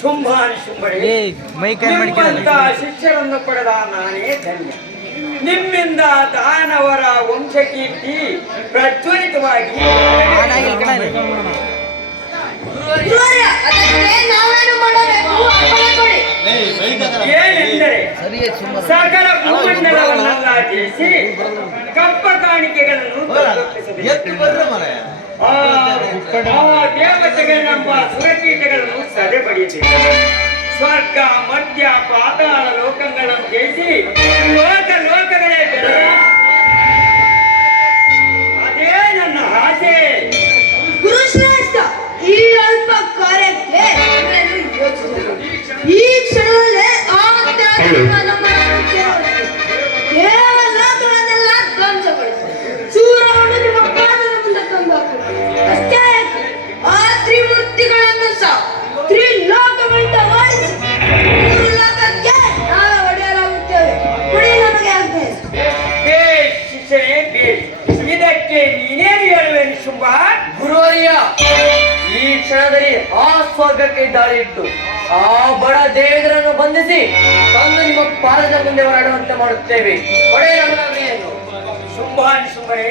ಶುಂಭಾನಿ ಶುಂಭರೇ, ಶಿಷ್ಯರನ್ನು ಪಡೆದ ನಾನೇ ಧನ್ಯ. ನಿಮ್ಮಿಂದ ದಾನವರ ವಂಶಕೀರ್ತಿ ಪ್ರಜ್ವಲಿತವಾಗಿ ಏನೆಂದರೆ ಸಕಲ ಭೂಮಂಡಲವನ್ನೆಲ್ಲ ಜಯಿಸಿ ಕಪ್ಪ ಕಾಣಿಕೆಗಳನ್ನು ದೇವತೆಗಳನ್ನೆಂಬ ಸುರಕೀಟಗಳನ್ನು ಸದೆ ಬಡಿಯುತ್ತೇವೆ. ಸ್ವರ್ಗ ಮಧ್ಯ ಪಾತಾಳ ಲೋಕಗಳನ್ನು ಜಯಿಸಿ ಲೋಕಗಳೇ ಬೆಲೆ. ಅದೇ ನನ್ನ ಆಸೆ. ಗುರುಶ್ರೇಷ್ಠ, ಈ ಅಲ್ಪ ಕಾರ್ಯಕ್ಕೆ ಯೋಚಿಸಿದರು. ಈ ಕ್ಷಣದಲ್ಲೇ ಆಧ್ಯಾತ್ಮಿಕ ನಮ್ಮನ್ನು ಲೋಕಗಳನ್ನೆಲ್ಲ ಧ್ವಂಸಗೊಳಿಸಿ ಸೂರವನ್ನು ನಿಮ್ಮ ಪಾದದ ಮುಂದೆ ತಂದು ಅಷ್ಟೇ ಆ ತ್ರಿಮೂರ್ತಿಗಳನ್ನು ಸಹ ತ್ರಿಲೋಕಗಳಿಂದ ಓಡಿಸಿ ಮೂರು ಲೋಕಕ್ಕೆ ನಾವೇ ಒಡೆಯಲಾಗುತ್ತೇವೆ. ಕೊಡಿ ನಮಗೆ ಆಜ್ಞೆ. ಶಿಕ್ಷಣೆ ಇದಕ್ಕೆ ನೀನೇನು ಹೇಳುವೇನು ಶುಂಭ? ಗುರುವರಿಯ, ಈ ಕ್ಷಣದಲ್ಲಿ ಆ ಸ್ವರ್ಗಕ್ಕೆ ದಾಳಿ ಇಟ್ಟು ಆ ಬಡ ದೇವೇಂದ್ರನ್ನು ಬಂಧಿಸಿ ತಂದು ನಿಮ್ಮ ಪಾದದ ಮುಂದೆ ಹೊರಡುವಂತೆ ಮಾಡುತ್ತೇವೆ. ಒಡೆಯ ನಮಗೆಯನ್ನು. ಶುಂಭಾನಿ ಶುಂಭರೇ,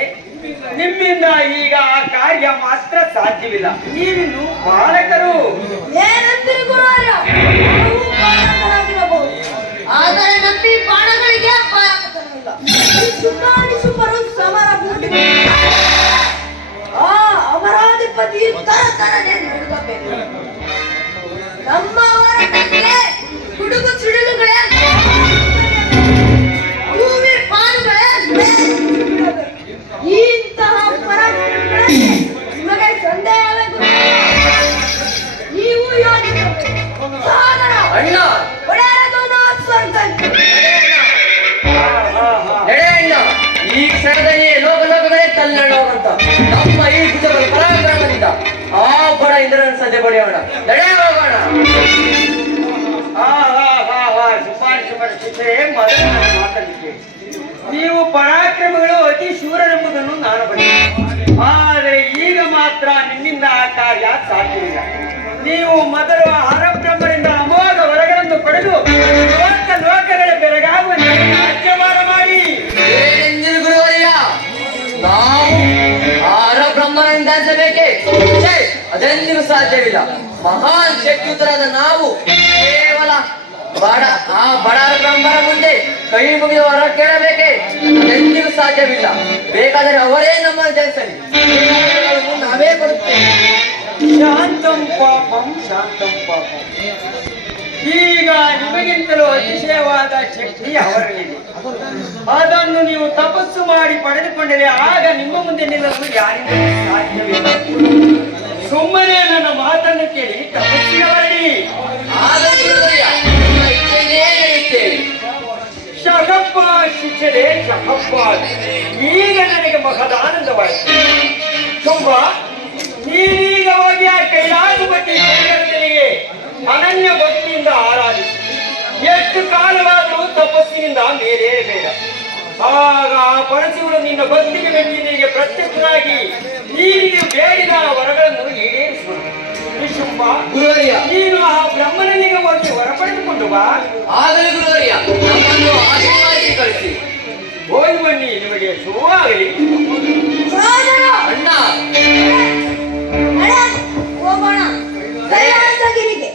ನಿಮ್ಮಿಂದ ಈಗ ಆ ಕಾರ್ಯ ಮಾತ್ರ ಸಾಧ್ಯವಿಲ್ಲ. ನೀವಿನ್ನು ಬಾಲಕರು. ಏನಂತೀರಿ ಗುರುವರ್ಯ? ನಾವು ಬಾಲಕರಾಗಿರಬಹುದು, ಆದರೆ ನಮ್ಮ ಬಾಣಗಳಿಗೆ ಬಾಲಕತನವಿಲ್ಲ. ಶುಂಭಾನಿ ಶುಂಭರು ಸಮರ ಭೂಮಿಗೆ ಆ ಅಮರಾಧಿಪತಿ ತರತರನೆ ನುಡಿಗಬೇಕು. ನಮ್ಮ ಹೋರಾಟಕ್ಕೆ ಗುಡುಗು ಸಿಡಿಲುಗಳೇ ಭೂಮಿ ಪಾಲುಗಳೇ ಇಂತಹ ಪರಾಕ್ರಮಗಳಲ್ಲಿ ನಿಮಗೆ ಸಂದೇಹವೇ ನೀವು ಯೋಚಿಸಬೇಕು. ಸಾಗರ ಅಣ್ಣ ಒಡೆಯದು ನಾವು ಸ್ವರ್ಗಕ್ಕೆ. ಈ ಕ್ಷಣದಲ್ಲಿ ಲೋಕಲೋಕಗಳೇ ತಲ್ಲಣವಂತ ನಮ್ಮ ಈ ಭುಜಗಳ ಪರಾಕ್ರಮದಿಂದ ಆ ಬಡ ಇಂದ್ರನ ಸದ್ಯ ಪಡೆಯೋಣ. ನಡೆಯ ಹೋಗೋಣ. ನೀವು ಪರಾಕ್ರಮಗಳು ಅತಿ ಶೂರರೆಂಬುದನ್ನು ನಾನು ಬಲ್ಲೆ. ಆದರೆ ಈಗ ಮಾತ್ರ ನಿಮ್ಮಿಂದ ಆ ಕಾರ್ಯ ಸಾಧ್ಯವಿಲ್ಲ. ನೀವು ಮೊದಲು ಹರಬ್ರಹ್ಮರಿಂದ ಅಮೋಘ ವರಗಳನ್ನು ಪಡೆದು ಲೋಕಗಳ ಬೆರಗಾಗುವ ರಾಜ್ಯಭಾರ ಮಾಡಿ. ಗುರುವರಿಯ, ನಾವು ಹರಬ್ರಹ್ಮನಿಂದ ಅನಿಸಬೇಕೆ? ಅದೆಂದಿಗೂ ಸಾಧ್ಯವಿಲ್ಲ. ಮಹಾನ್ ಶಕ್ತಿಯುತರಾದ ನಾವು ಕೇವಲ ಆ ಬಡ ಬ್ರಹ್ಮರ ಮುಂದೆ ಕೈ ಮುಗಿದು ಹೊರ ಕೇಳಬೇಕೆ? ಅದೆಂದಿಗೂ ಸಾಧ್ಯವಿಲ್ಲ. ಬೇಕಾದರೆ ಅವರೇ ನಮ್ಮನ್ನು ಜಯಿಸಲಿ, ನಾವೇ ಕೊಡುತ್ತೇವೆ. ಶಾಂತಂ ಪಾಪಂ ಶಾಂತಂ ಪಾಪಂ. ಈಗ ನಿಮಗಿಂತಲೂ ಅತಿಶಯವಾದ ಶಕ್ತಿ ಅವರಲ್ಲಿದೆ. ಅದನ್ನು ನೀವು ತಪಸ್ಸು ಮಾಡಿ ಪಡೆದುಕೊಂಡರೆ ಆಗ ನಿಮ್ಮ ಮುಂದೆ ನಿಲ್ಲಲು ಯಾರಿಗೂ ಸಾಧ್ಯವಿಲ್ಲ. ಸುಮ್ಮನೆ ನನ್ನ ಮಾತನ್ನು ಕೇಳಿ ತಪಸ್ಸಿನ ಹೊರಡಿ. ಶಹಪ್ಪ ಶಿಕ್ಷಣೆ ಶಹಪ್ಪ. ಈಗ ನನಗೆ ಮಹದಾನಂದವಾಯಿತು. ಶುಂಭ, ನೀವೀಗ ಹೋಗಿ ಆ ಕೈಲಾಸಪತಿ ದೇವರಿಗೆ ಅನನ್ಯ ಭಕ್ತಿಯಿಂದ ಆರಾಧಿಸಿ ಎಷ್ಟು ಕಾಲವಾದರೂ ತಪಸ್ಸಿನಿಂದ ಮೇಲೇ ಬೇಡ. ಆಗ ಆ ಪರಶಿವನು ನಿನ್ನ ಭಕ್ತಿಗೆ ಮೆಚ್ಚಿ ನಿನಗೆ ಪ್ರತ್ಯಕ್ಷನಾಗಿ ನೀನು ಬೇಡಿದ ವರಗಳನ್ನು ಈಡೇರಿಸುವನು. ಶುಂಭ, ನೀನು ಆ ಬ್ರಹ್ಮನಿಗೆ ಹೋಗಿ ವರ ಪಡೆದುಕೊಂಡು ಬಾ. ಆಗಲಿ ಗುರುವರ್ಯ, ನಮ್ಮನ್ನು ಆಶೀರ್ವಾದಿ ಕಳಿಸಿ. ಹೋಗಿ ಬನ್ನಿ, ನಿಮಗೆ ಶುಭವಾಗಲಿ. ಅಣ್ಣ ಹೋಗೋಣ ಕೈಲಾಸಗಿರಿಗೆ.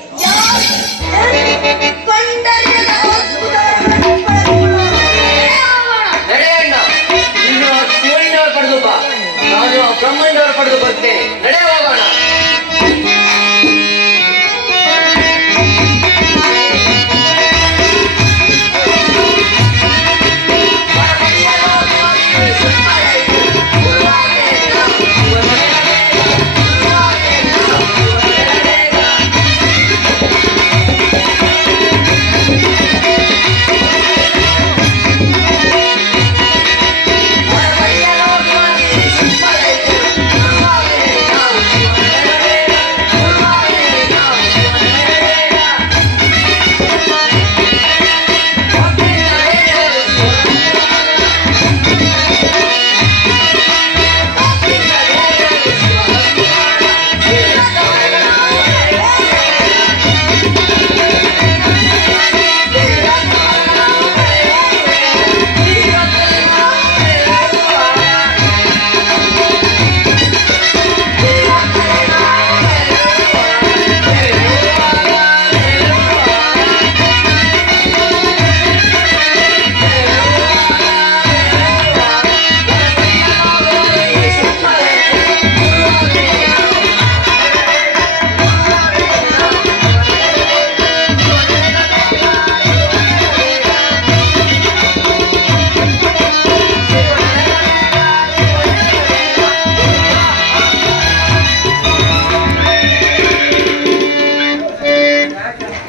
ನಡೆಯಣ್ಣ, ನೀನು ಶಿವಣ್ಣವರು ಪಡೆದು ಬಾ, ನಾನು ಬ್ರಹ್ಮಣ್ಣವರು ಪಡೆದು ಬರ್ತೇನೆ.